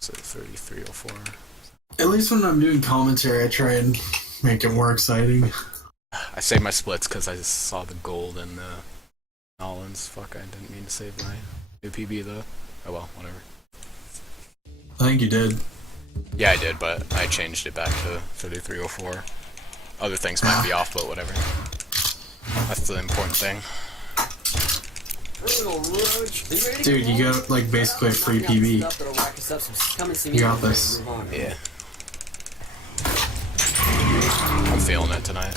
Was it 3304? At least when I'm doing commentary, I try and make it more exciting. I saved my splits because I just saw the gold and the Nawlins. Fuck, I didn't mean to save my new PB though. Oh well, whatever. I think you did. Yeah, I did, but I changed it back to 3304. Other things might be off, but whatever. That's the important thing. Dude, you got like basically a free PB. You got this. Yeah. I'm feeling it tonight.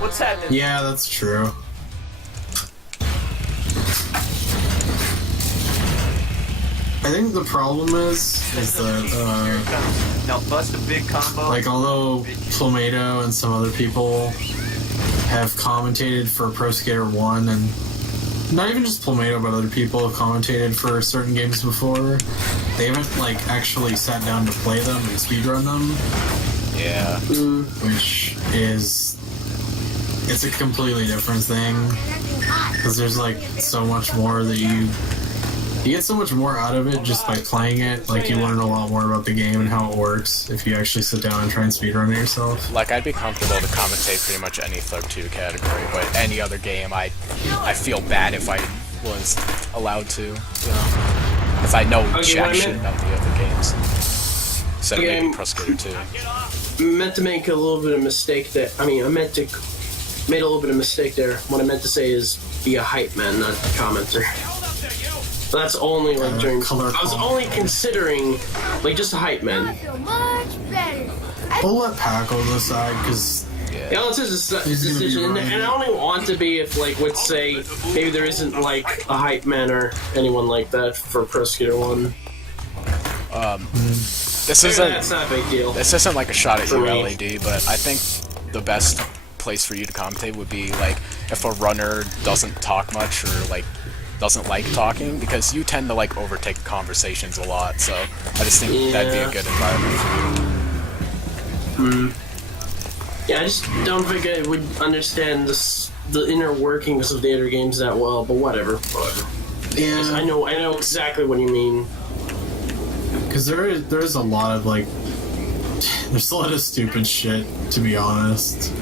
What's happening? Yeah, that's true. I think the problem is that, Now bust a big combo. like, although Plomado and some other people have commentated for Pro Skater 1, and not even just Plomado, but other people have commentated for certain games before, they haven't, like, actually sat down to play them and speedrun them. Yeah. Which is... it's a completely different thing. Because there's, like, so much more that you get so much more out of it just by playing it. Like, you learn a lot more about the game and how it works if you actually sit down and try and speedrun it yourself. Like, I'd be comfortable to commentate pretty much any THUG2 category, but any other game, I feel bad if I was allowed to, you know? Because I know jack shit about the other games. Except maybe Pro Skater 2. Meant to make a little bit of mistake there. I mean, made a little bit of mistake there. What I meant to say is be a hype man, not a commenter. That's only like during. I was only considering like just a hype man. We'll let Paco decide because Yeah, it's his decision, and I only want to be if like let's say maybe there isn't like a hype man or anyone like that for Pro Skater 1. This isn't. That's not a big deal. This isn't like a shot at you, LED, but I think the best place for you to commentate would be like if a runner doesn't talk much or like doesn't like talking, because you tend to like overtake conversations a lot, so I just think that'd be a good environment for you. Yeah, I just don't think I would understand the inner workings of the other games that well, but whatever. Yeah, I know exactly what you mean. Because there's a lot of like, there's a lot of stupid shit, to be honest.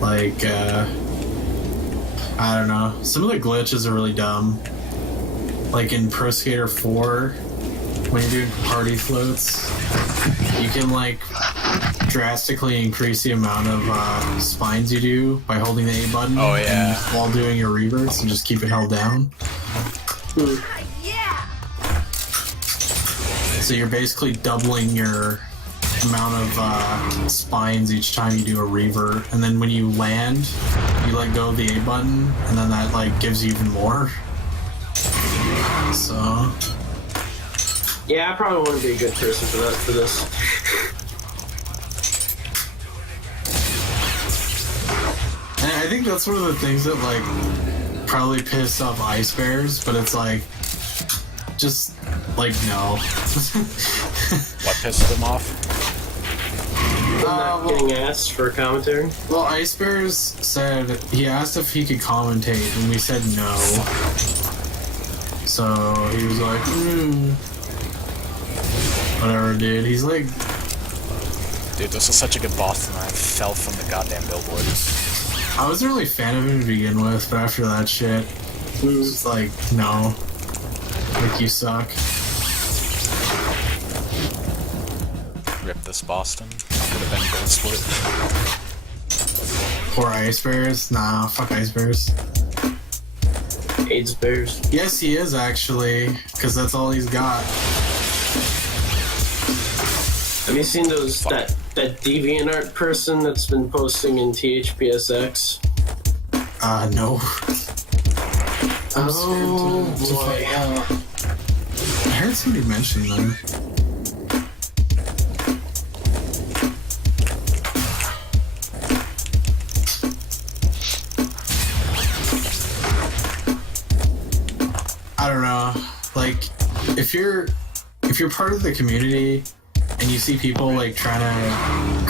Like, I don't know. Some of the glitches are really dumb. Like in Pro Skater 4, when you're doing party floats, you can like drastically increase the amount of spines you do by holding the A button. Oh yeah. While doing your reverts and just keep it held down. So you're basically doubling your amount of spines each time you do a revert, and then when you land, you let go of the A button, and then that like gives you even more. So yeah, I probably wouldn't be a good person for this. And I think that's one of the things that like probably piss off ice bears, but it's like just like no. What pissed them off? Not getting asked for a commentary. Well, Ice Bears said he asked if he could commentate, and we said no. So he was like, whatever, dude. He's like, dude, this was such a good boss, and I fell from the goddamn billboard. I wasn't really a fan of him to begin with, but after that shit, it was like, no, like you suck. Rip this Boston. Could have been gold split. Poor Ice Bears. Nah, fuck Ice Bears. AIDS Bears. Yes, he is actually, because that's all he's got. Have you seen that DeviantArt person that's been posting in THPSX? No. Oh boy. I heard somebody mention them. I don't know. Like, if you're part of the community and you see people like trying to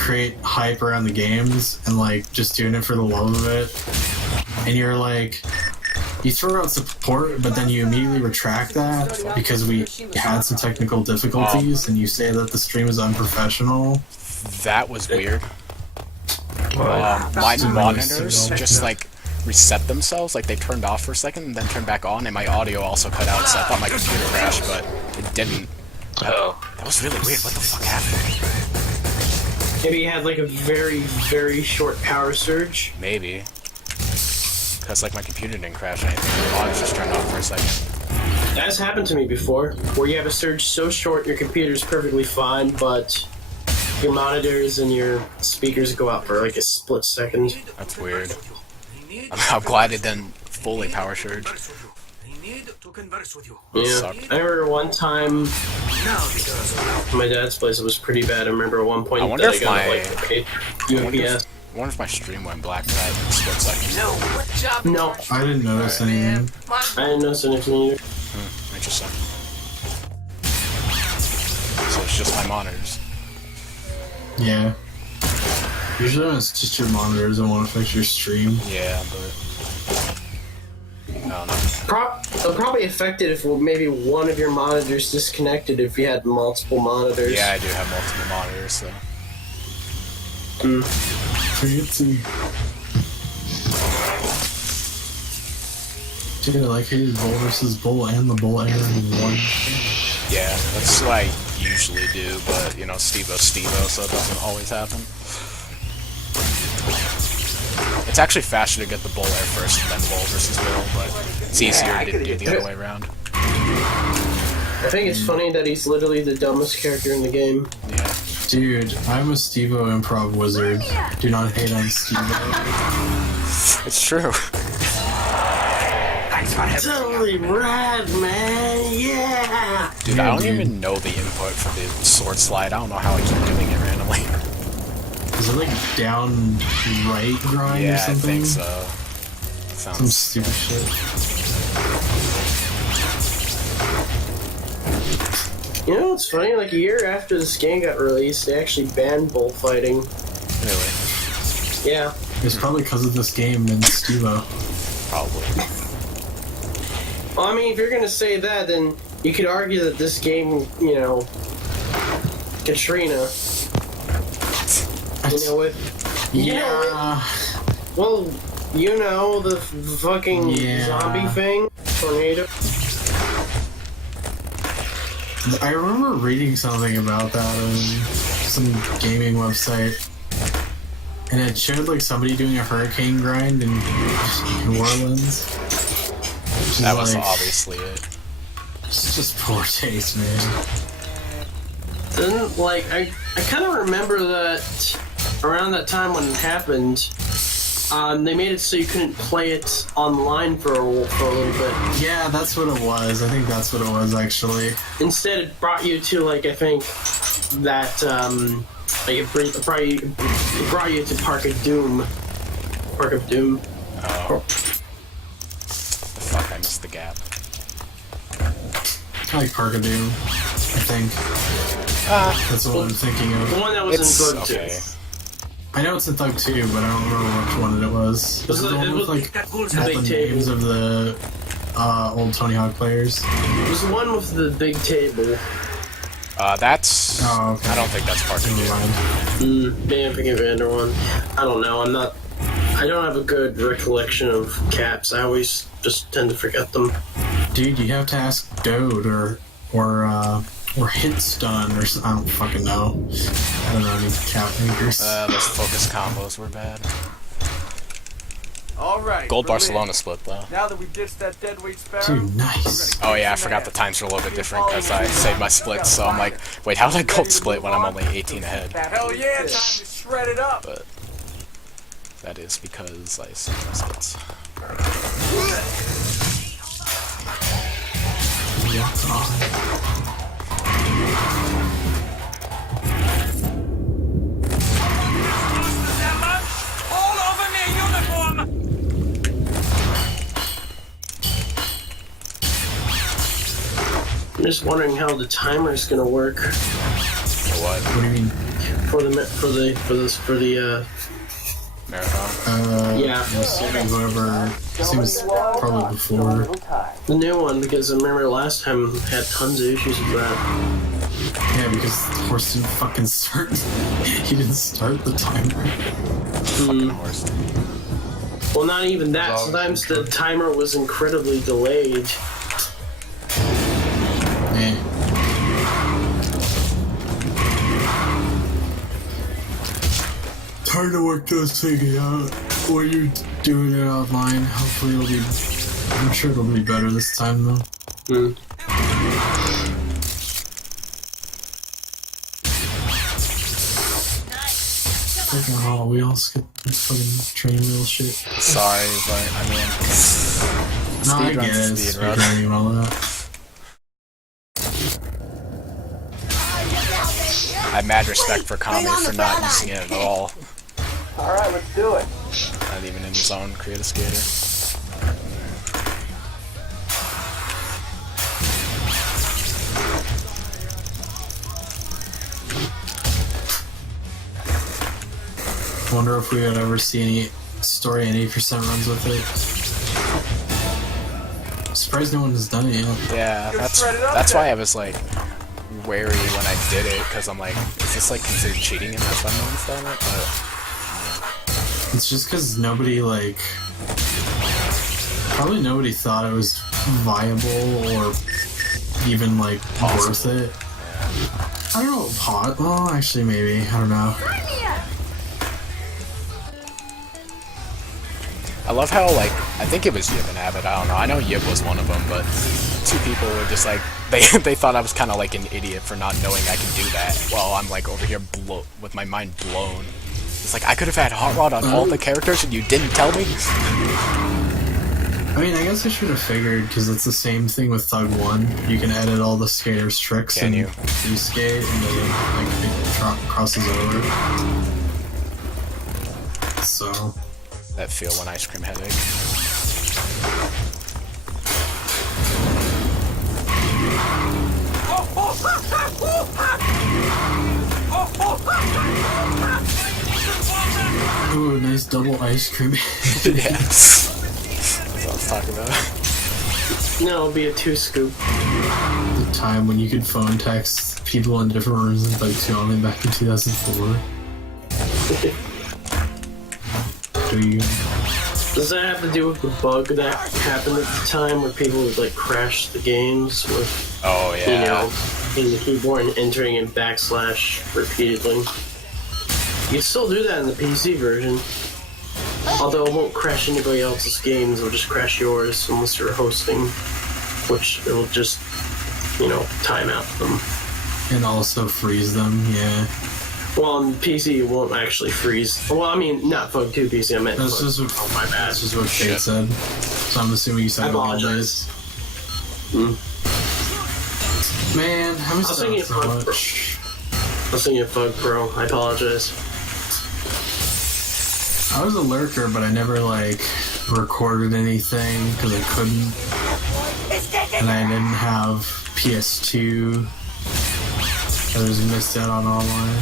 create hype around the games and like just doing it for the love of it, and you're like, you throw out support, but then you immediately retract that because we had some technical difficulties, and you say that the stream is unprofessional. That was weird. My monitors just like reset themselves, like they turned off for a second and then turned back on, and my audio also cut out, so I thought my computer crashed, but it didn't. That was really weird. What the fuck happened? Maybe you had like a very, very short power surge. Maybe. Because like my computer didn't crash or anything, the audio just turned off for a second. That has happened to me before, where you have a surge so short your computer's perfectly fine, but your monitors and your speakers go out for like a split second. That's weird. I'm glad it didn't fully power surge. Yeah, I remember one time my dad's place, it was pretty bad. I remember at one point I wonder that if I got like UMPS. I wonder if my stream went black for that split second. No, I didn't notice anything. I didn't notice anything either. Interesting. So it's just my monitors. Yeah. Usually when it's just your monitors, it won't affect your stream. Yeah, but I don't know. It'll probably affect it if maybe one of your monitors disconnected if you had multiple monitors. Yeah, I do have multiple monitors, so. Fancy. Dude, I like how you did bull versus bull and the bull air in one. Yeah, that's what I usually do, but you know, Steve-O's Steve-O, so it doesn't always happen. It's actually faster to get the bull air first and then bull versus bull, but it's easier to do the other way around. I think it's funny that he's literally the dumbest character in the game. Yeah. Dude, I'm a Steve-O improv wizard. Do not hate on Steve-O. It's true. Totally rad, man, yeah! Dude, I don't even know the input for the sword slide. I don't know how I keep doing it randomly. Is it like down right grind Yeah, or something? I think so. Some Sounds... stupid shit. You know what's funny? Like a year after this game got released, they actually banned bullfighting. Really? Yeah. It's probably because of this game and Steve-O. Probably. Well, I mean, if you're gonna say that, then you could argue that this game, you know, Katrina, you know, with... Yeah. Well, you know, the fucking zombie thing, tornado. I remember reading something about that on some gaming website, and it showed like somebody doing a hurricane grind in New Orleans. That was like, obviously it. It's just poor taste, man. Then, like, I kind of remember that around that time when it happened, they made it so you couldn't play it online for a little bit. Yeah, that's what it was. I think that's what it was, actually. Instead, it brought you to, like, I think that, like, it brought you to Park of Doom. Park of Doom. Oh. Fuck, I missed the gap. I like Park of Doom, I think. That's what I'm thinking of. The one that was in Thug 2. Okay. I know it's in THUG2, but I don't remember which one it was. Was it the one with, like, all the names of the old Tony Hawk players? It was the one with the big table. That's... Oh, okay. I don't think that's part of it. Maybe I'm thinking of another one. I don't know, I don't have a good recollection of caps. I always just tend to forget them. Dude, you have to ask Dode or Hit Stun or something. I don't fucking know. I don't know any cap makers. Those focus combos were bad. Alright. Gold Barcelona split though. Now that we ditched that deadweight sparrow. Dude, nice. Oh yeah, I forgot the times were a little bit different because I saved my splits, so I'm like, wait, how did I gold split when I'm only 18 ahead? Hell yeah, time to shred it up. But that is because I saved my splits. All over me, uniform! I'm just wondering how the timer is gonna work For what? What do you mean? for the Marathon. Yeah. Whoever. I think it was probably before. The new one, because I remember last time I had tons of issues with that. Yeah, because the horse didn't fucking start. He didn't start the timer. Fucking horse. Well, not even that. Sometimes the timer was incredibly delayed. Eh. It's hard to work those things out when you're doing it online. Hopefully it'll be... I'm sure it'll be better this time, though. Fucking Hall wheels, get fucking train wheel shit. Sorry, but I mean, No, I get it. speedrun. And all that. I have mad respect for Comba for not using it at all. Alright, let's do it. Not even in his own creative skater. I wonder if we would ever see any story and 8% runs with it. I'm surprised no one has done it yet. Yeah, that's why I was like wary when I did it, because I'm like, is this like considered cheating and that's why no one's done it? But It's just because nobody, like... Probably nobody thought it was viable or even, like, worth it. I don't know, well, actually, maybe. I don't know. I love how, like, I think it was Yib and Abbott, I don't know. I know Yib was one of them, but two people were just like, they thought I was kind of like an idiot for not knowing I could do that, while I'm like over here with my mind blown. It's like, I could have had Hot Rod on all the characters and you didn't tell me? I mean, I guess I should have figured, because it's the same thing with THUG2. You can edit all the skaters' tricks Can and you? you skate, and then, like, it crosses over. So... That feel when ice cream headache. Ooh, nice double ice cream. Yeah. That's what I was talking about. No, it'll be a 2-scoop. The time when you could phone text people in different rooms in THUG2 only back in 2004. Does that have to do with the bug that happened at the time where people would like crash the games with, Oh, yeah. you know, in the keyboard and entering in backslash repeatedly? You can still do that in the PC version. Although it won't crash anybody else's games, it'll just crash yours unless you're hosting, which it'll just, you know, time out them. And also freeze them, yeah. Well, on PC it won't actually freeze. Well, I mean, not THUG2 PC, I meant That's just what, oh, my bad. That's just what Kate said. So I'm assuming you said I it all apologize. days. Man, how much I'll sing you so THUG much? I'll sing you THUG Pro. I apologize. I was a lurker, but I never, like, recorded anything because I couldn't. And I didn't have PS2. I just missed out on online.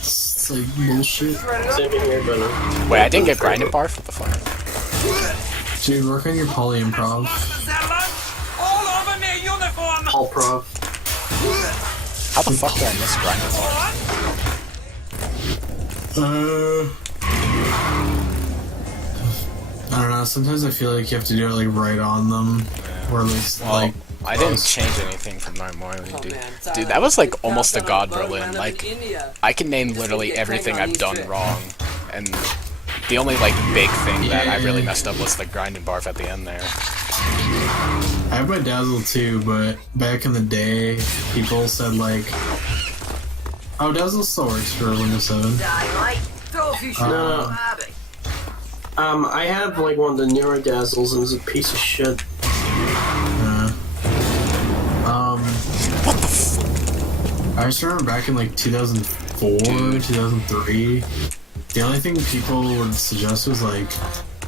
It's like bullshit. Same here, but Wait, I didn't get grinded bar? What the fuck? Dude, work on your poly improv. All over me uniform! All Pro. How the fuck did I miss grinded bar? I don't know, sometimes I feel like you have to do it like right on them. Or at least Well, like I didn't change anything from normally, dude. Dude, that was like almost a god, Berlin. Like, I can name literally everything I've done wrong, and the only like big thing that I really messed up was the grind and barf at the end there. I have my Dazzle too, but back in the day, people said like, oh, Dazzle still works for Windows 7. No. I have like one of the newer Dazzles and it's a piece of shit. What the fuck? I just remember back in like 2004, 2003, the only thing people would suggest was like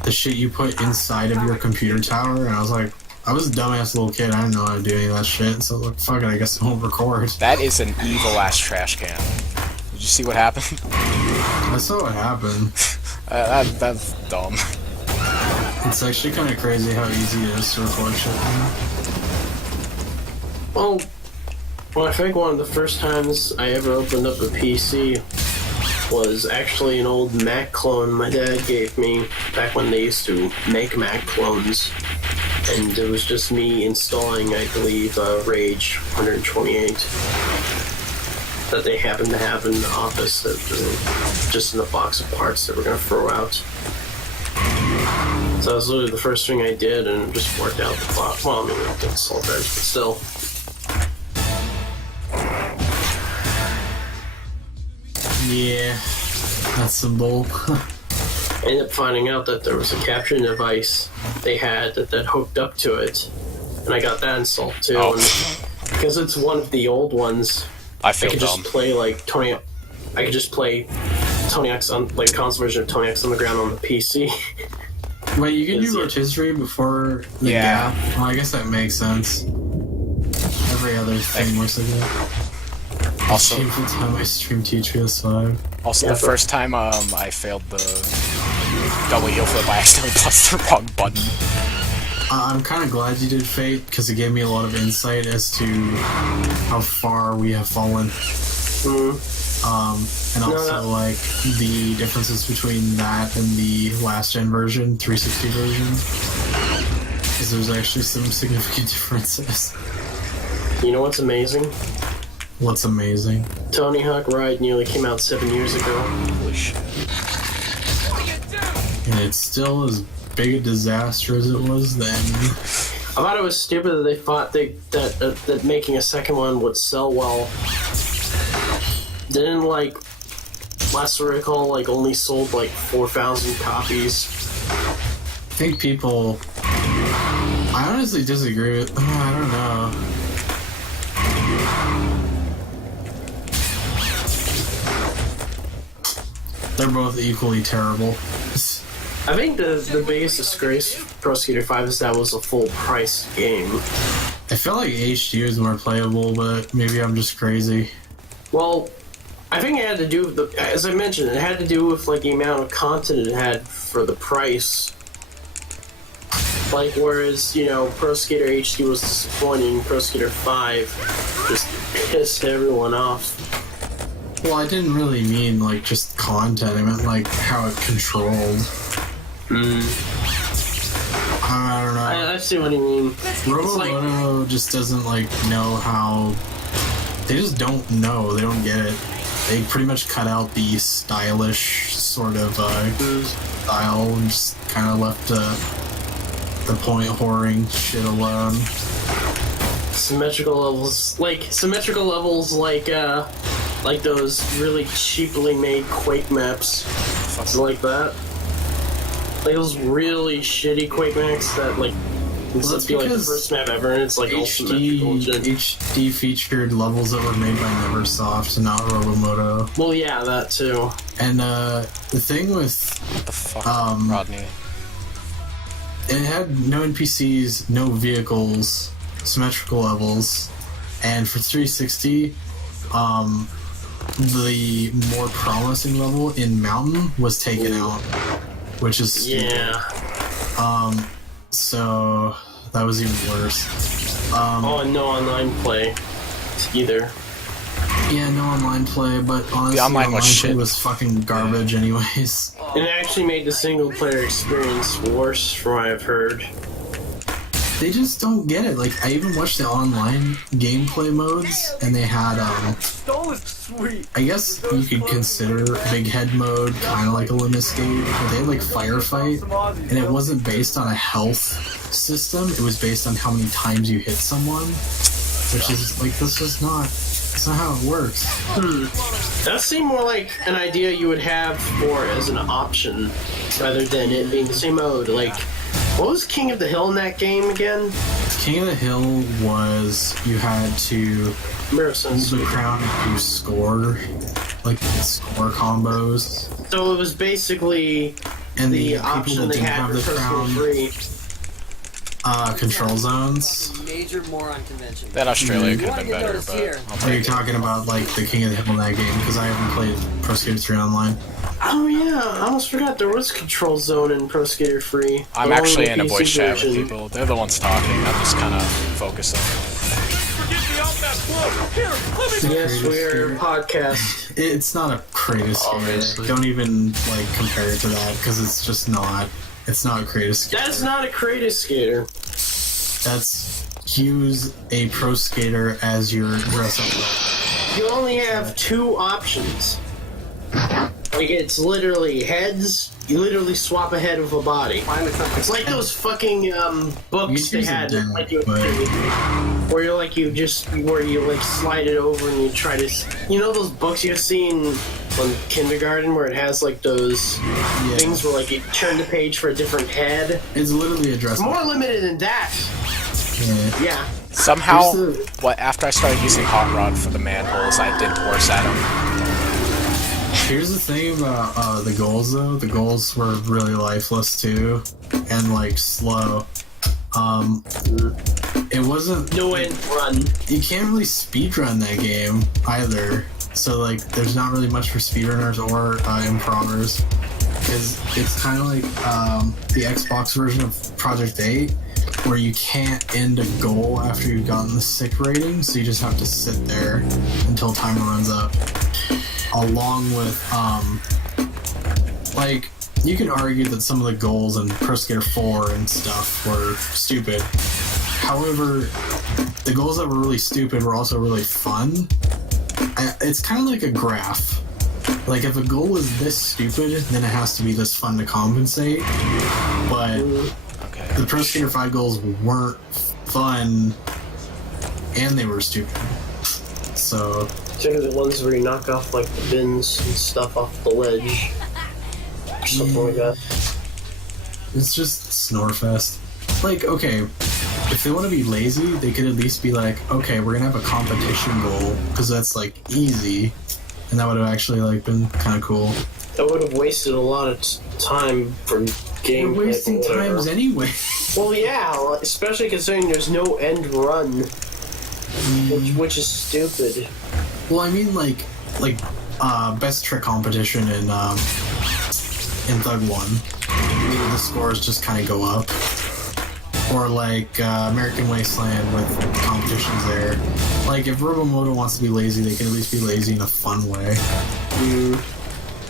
the shit you put inside of your computer tower, and I was like, I was a dumbass little kid, I didn't know how to do any of that shit, so I was like, fuck it, I guess it won't record. That is an evil ass trash can. Did you see what happened? I saw what happened. That's dumb. It's actually kind of crazy how easy it is to record shit. Well, I think one of the first times I ever opened up a PC was actually an old Mac clone my dad gave me back when they used to make Mac clones. And it was just me installing, I believe, Rage 128 that they happened to have in the office, that just in a box of parts that we're going to throw out. So that was literally the first thing I did, and it just worked out the box. Well, I mean, it didn't solve that, but still. Yeah, that's some bull. I ended up finding out that there was a capturing device they had that hooked up to it, and I got that installed too. Oh. And because it's one of the old ones, I feel I could dumb. just play like Tony. I could just play Tony X on like console version of Tony X on the ground on the PC. Wait, you can do rotisserie before the Yeah. gap? Well, I guess that makes sense. Every other thing works like that. Also, Shameful time I streamed THS5. the first time I failed the double heel flip, I accidentally pressed the wrong button. I'm kind of glad you did Fate, because it gave me a lot of insight as to how far we have fallen. And also, like, the differences between that and the last-gen version, 360 version. Because there's actually some significant differences. You know what's amazing? What's amazing? Tony Hawk Ride nearly came out 7 years ago. Holy shit. And it's still as big a disaster as it was then. I thought it was stupid that they thought that making a second one would sell well. Didn't, like, last I recall, like, only sold like 4,000 copies. I think people... I honestly disagree with... I don't know. They're both equally terrible. I think the biggest disgrace for Pro Skater 5 is that was a full price game. I feel like HD is more playable, but maybe I'm just crazy. Well, I think it had to do with as I mentioned, it had to do with like the amount of content it had for the price. Like, whereas, you know, Pro Skater HD was disappointing, Pro Skater 5 just pissed everyone off. Well, I didn't really mean, like, just content. I meant, like, how it controlled. I don't know. I see what you mean. Riverboat just doesn't, like, know how... They just don't know. They don't get it. They pretty much cut out the stylish sort of style and just kind of left the point whoring shit alone. Symmetrical levels like those really cheaply made Quake maps. Like that. Like those really shitty Quake maps that, like, it's Well, that's like the because first map ever, and it's like HD featured levels that were made by Neversoft and not Robomoto. Well, yeah, that too. And the thing with What the fuck, Rodney? it had no NPCs, no vehicles, symmetrical levels, and for 360, the more promising level in Mountain was taken out, which is stupid. Yeah. So that was even worse. And no online play either. Yeah, no online play, but honestly, The online was play shit. was fucking garbage anyways. And it actually made the single player experience worse, from what I've heard. They just don't get it. Like, I even watched the online gameplay modes, and they had, I guess you could consider Big Head mode kind of like a Limit Escape, but they had, like, Firefight, and it wasn't based on a health system, it was based on how many times you hit someone, which is, like, that's not how it works. That seemed more like an idea you would have for as an option, rather than it being the same mode. Like, what was King of the Hill in that game again? King of the Hill was you had to hold the crown and do score, like score combos. So it was basically And the people option that they didn't had have for the Personal crown, Free. control zones. Major moron convention. That Australia could have been better, but I'll Are you take it. talking about like the King of the Hill in that game? Because I haven't played Pro Skater 3 online. Oh yeah, I almost forgot there was Control Zone in Pro Skater 3. I'm Along actually with in a PC voice chat with version. people. They're the ones talking. I'm just kind of focusing. Forget me off that book. Here, let me. Yes, we're a podcast. It's not a Kratos skater. Obviously. Don't even like compare it to that because it's just not. It's not a Kratos skater. That's not a Kratos skater. That's use a pro skater as your dress up. You only have two options. Like, it's literally heads. You literally swap a head with a body. It's like those fucking books they use a had, dad, like but- where you're like where you like slide it over and you try to, you know, those books you've seen on kindergarten where it has like those things where like you turn the page for a different head. It's literally a dress More up. limited than that. Yeah. Yeah. Somehow, Here's the- what after I started using Hot Rod for the manholes, I did worse at them. Here's the thing about the goals though. The goals were really lifeless too, and like slow. It wasn't. No end run. You can't really speedrun that game either. So like, there's not really much for speedrunners or improvers. Because it's kind of like the Xbox version of Project 8, where you can't end a goal after you've gotten the sick rating, so you just have to sit there until timer runs up. Along with, like, you can argue that some of the goals in Pro Skater 4 and stuff were stupid. However, the goals that were really stupid were also really fun. It's kind of like a graph. Like, if a goal is this stupid, then it has to be this fun to compensate. But Okay. the Pro Skater 5 goals weren't fun, and they were stupid. So, Particularly the ones where you knock off like the bins and stuff off the ledge. Something like that. it's just Snorefest. Like, okay, if they want to be lazy, they could at least be like, okay, we're gonna have a competition goal, because that's, like, easy. And that would have actually, like, been kind of cool. That would have wasted a lot of time for You're game. wasting times anyway. Well, yeah, especially considering there's no end run, which is stupid. Well, I mean, like best trick competition in THUG2, the scores just kind of go up. Or like American Wasteland with competitions there. Like, if Riverboat wants to be lazy, they can at least be lazy in a fun way.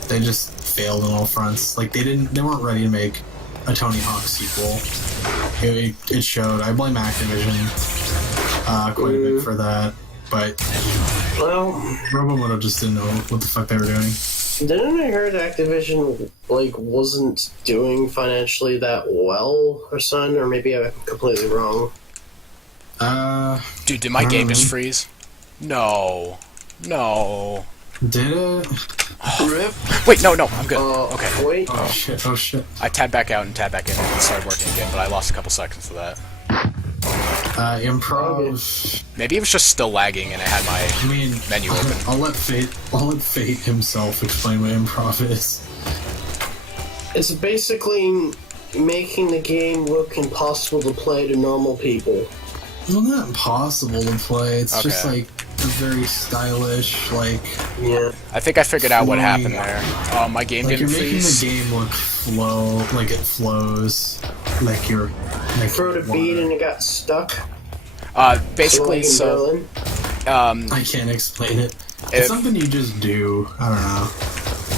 They just failed on all fronts. Like, they weren't ready to make a Tony Hawk sequel. It showed. I blame Activision quite a bit for that. But Well, Riverboat just didn't know what the fuck they were doing. didn't I heard Activision like wasn't doing financially that well or something, or maybe I'm completely wrong. Dude, did my game just freeze? No. Did it? Rip. Wait, no, I'm good. Okay. Wait. Oh shit. I tabbed back out and tabbed back in and it started working again, but I lost a couple seconds of that. Improv. Maybe it was just still lagging and it had my I mean, menu open. I'll let Fate himself explain what improv is. It's basically making the game look impossible to play to normal people. Well, not impossible to play. It's just Okay. like a very stylish, like Yeah. I think I figured out what Flowing. happened there. My game you're didn't making freeze. the game look like it flows, like you're like Throw the beat and it got stuck. Basically, so I can't explain it. It's If- something you just do. I don't know.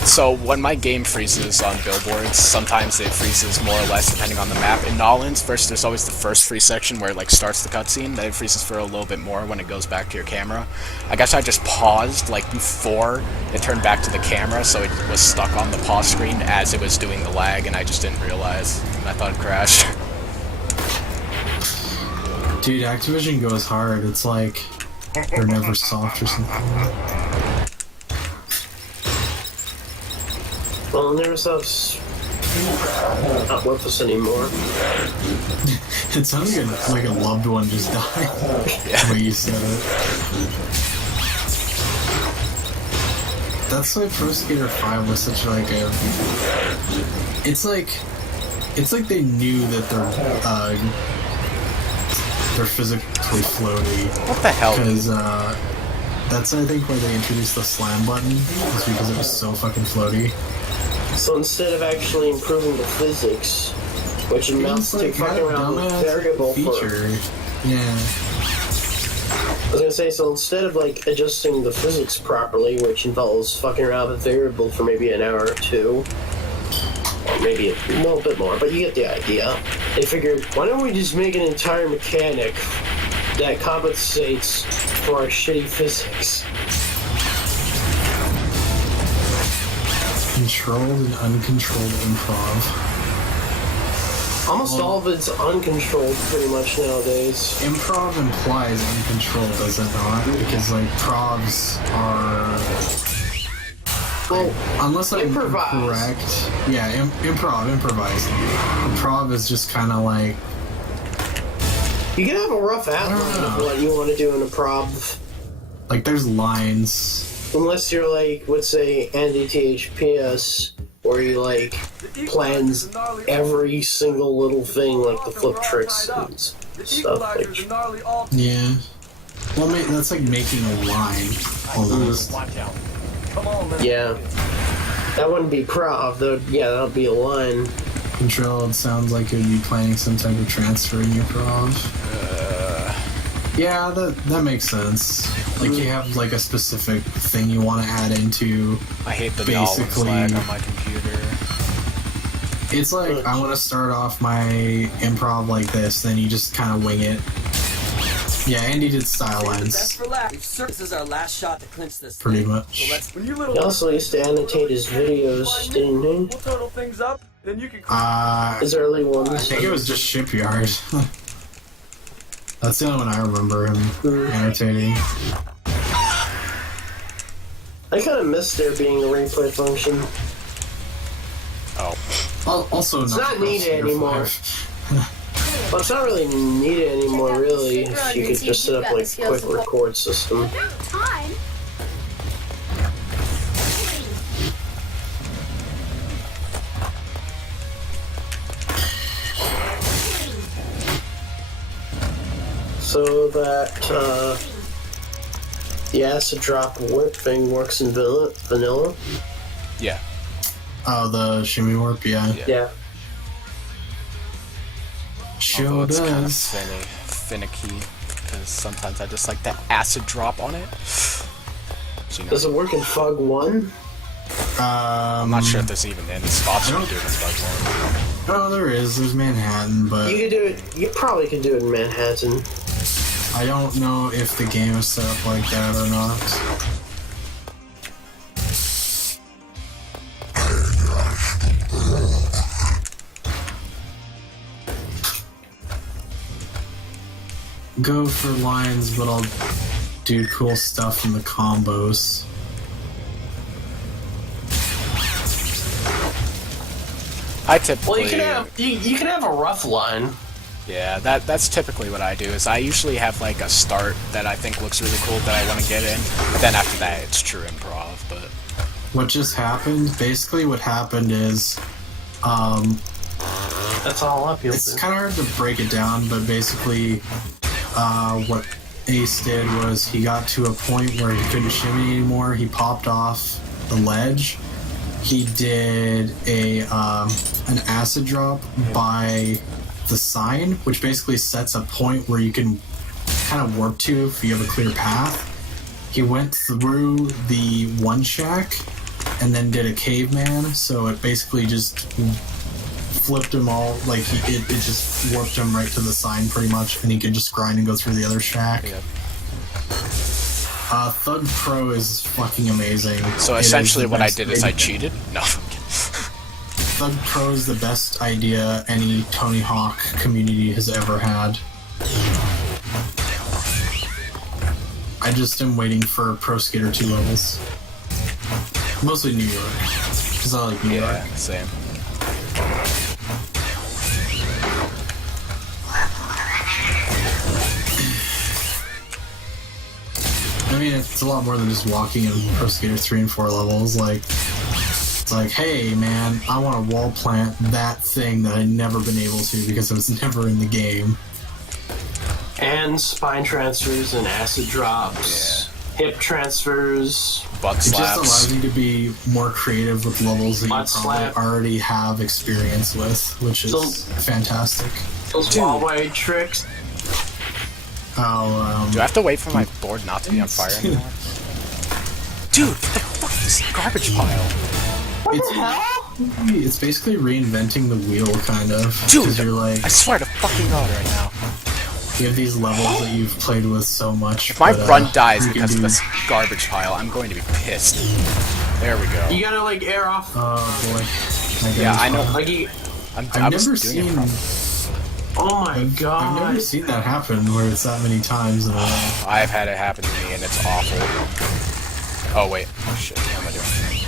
So when my game freezes on Billboards, sometimes it freezes more or less depending on the map. In Nawlins, first there's always the first free section where it like starts the cutscene, then it freezes for a little bit more when it goes back to your camera. I guess I just paused like before it turned back to the camera, so it was stuck on the pause screen as it was doing the lag, and I just didn't realize, and I thought it crashed. Dude, Activision goes hard. It's like they're never soft or something. Well, never stops. Not with us anymore. It sounds like a loved one just died. The way you said it. That's why Pro Skater 5 was such like a. It's like they knew that they're physically floaty. What the hell? Because that's I think where they introduced the slam button, was because it was so fucking floaty. So instead of actually improving the physics, which amounts to fucking around with variable feature. Yeah. I was gonna say, so instead of like adjusting the physics properly, which involves fucking around with variable for maybe an hour or two, or maybe a little bit more, but you get the idea. They figured, why don't we just make an entire mechanic that compensates for our shitty physics? Controlled and uncontrolled improv. Almost all of it's uncontrolled pretty much nowadays. Improv implies uncontrolled, does it not? Because like provs are, Well, unless I'm improvise. correct. Yeah, improvise. Improv is just kind of like, You can have a rough outline of what you want to do in a prov. like there's lines. Unless you're like, let's say, anti-THPS, where he like plans every single little thing, like the flip tricks and stuff. Like, Yeah. Well, that's like making a line almost. Watch out. Come on, man. yeah, that wouldn't be prov. That would be a line. Controlled sounds like it would be planning some type of transfer in your prov. Yeah, that makes sense. Like you have like a specific thing you want to add into. I hate the basically Nawlins lag on my computer. It's like I want to start off my improv like this, then you just kind of wing it. Yeah, Andy did style lines. This is our last shot to clinch this. Pretty much. So let's. When you little He also used to annotate his videos, didn't he? we'll total things up, then you can. His early I ones. think it was just Shipyard. That's the only one I remember him annotating. I kind of miss there being a replay function. Oh. Also, It's not needed anymore. Well, it's not really needed anymore, really, if you could just set up like a quick record system. Time. So that the acid drop whip thing works in vanilla. Yeah. Oh, the shimmy warp, yeah. Yeah. Sure Although it's kind of does. finicky, because sometimes I just like that acid drop on it. So, you know, Does it work in THUG2? I'm not sure if there's even any spots you can do it in Bugborn. Oh, there is. There's Manhattan, but You could do it. You probably could do it in Manhattan. I don't know if the game is set up like that or not. Go for lines, but I'll do cool stuff in the combos. I typically, Well, you can have a rough line. yeah, that's typically what I do. Is I usually have like a start that I think looks really cool that I want to get in. Then after that, it's true improv. But What just happened? Basically, what happened is, That's all up. it's kind of hard to break it down, but basically, what Ace did was he got to a point where he couldn't shimmy anymore. He popped off the ledge. He did an acid drop by the sign, which basically sets a point where you can kind of warp to if you have a clear path. He went through the one shack and then did a caveman, so it basically just flipped him all, like it just warped him right to the sign pretty much, and he could just grind and go through the other shack. yeah. Thug Pro is fucking amazing. So It is essentially, the what I best did is I idea. cheated. No. Thug Pro is the best idea any Tony Hawk community has ever had. I just am waiting for Pro Skater 2 levels. Mostly New York, because I like New York. Yeah, same. I mean, it's a lot more than just walking in Pro Skater 3 and 4 levels. Like, it's like, hey man, I want to wall plant that thing that I've never been able to because it was never in the game. And spine transfers and acid drops, hip transfers, butt It just slaps. allows you to be more creative with levels that you Butt probably slap. already have experience with, which is So- fantastic. those wall ride tricks. Oh, Do I have to wait for my board not to be on fire anymore? Dude, what the fuck is this garbage pile? it's basically reinventing the wheel, kind of. Dude, 'Cause you're like, I swear to fucking God right now. you have these levels that you've played with so much. If my but, run dies you can because of do- this garbage pile, I'm going to be pissed. There we go. You gotta like air off. Oh boy. Yeah, I know. Like you. I I've was never doing it seen. from- Oh my I've god. never seen that happen where it's that many times in a row. I've had it happen to me and it's awful. Oh wait. Oh shit. What am I doing?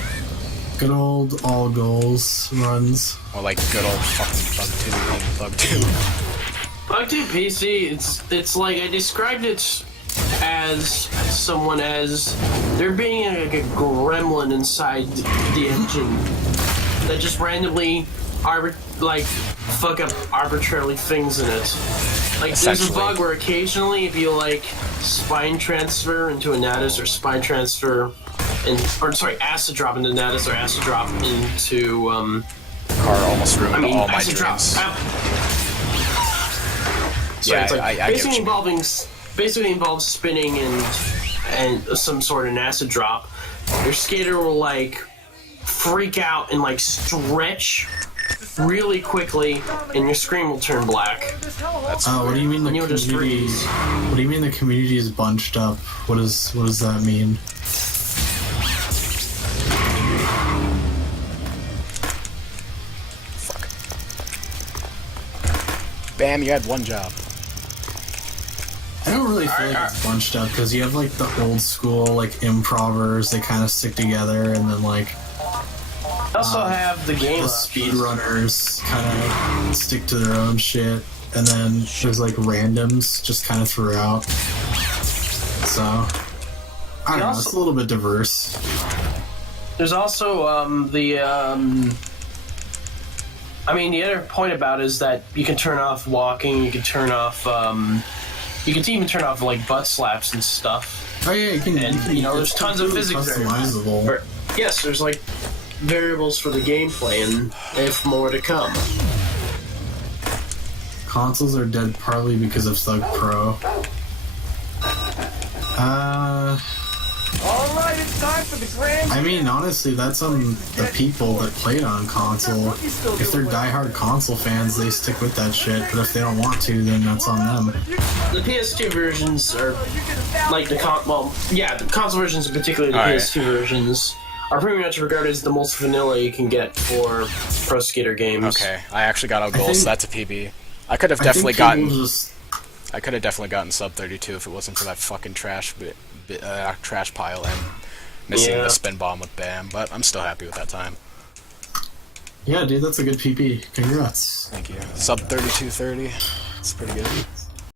Good old all goals runs. Or like good old fucking Thug2. Bug2 PC, it's like I described it as someone as there being like a gremlin inside the engine that just randomly fuck up arbitrarily things in it. Like there's a Essentially. bug where occasionally if you like spine transfer into a Natus or spine transfer acid drop into Natus or acid drop into Car almost ruined all my acid drop. dreams. So Yeah, it's like I get what you mean. basically involves spinning and some sort of acid drop. Your skater will like freak out and like stretch really quickly, and your screen will turn black. What do you mean the And you'll just community? freeze. What do you mean the community is bunched up? What does that mean? Fuck. Bam, you had one job. I don't really feel like it's bunched up because you have like the old school like improvers. They kind of stick together, and then like I also have the game the speedrunners kind of stick to their own shit, and then there's like randoms just kind of throughout. So I don't know. It's a little bit diverse. There's also the other point about it is that you can turn off walking, you can turn off you can even turn off like butt slaps and stuff. Oh yeah, you can. There's tons of completely physics customizable. there. Yes, there's like variables for the gameplay, and if more to come. Consoles are dead partly because of Thug Pro. All right, it's time for the grand. I mean, honestly, that's on the people that played on console. If they're diehard console fans, they stick with that shit. But if they don't want to, then that's on them. The PS2 versions are like the console versions, and particularly the All right. PS2 versions, are pretty much regarded as the most vanilla you can get for pro skater games. Okay, I actually got a goal, think- so that's a PB. I could have I definitely think people gotten. just- I could have definitely gotten sub 32 if it wasn't for that fucking trash trash pile and missing Yeah. the spin bomb with Bam. But I'm still happy with that time. Yeah, dude, that's a good PP. Congrats. Thank you. Sub 32:30. It's pretty good.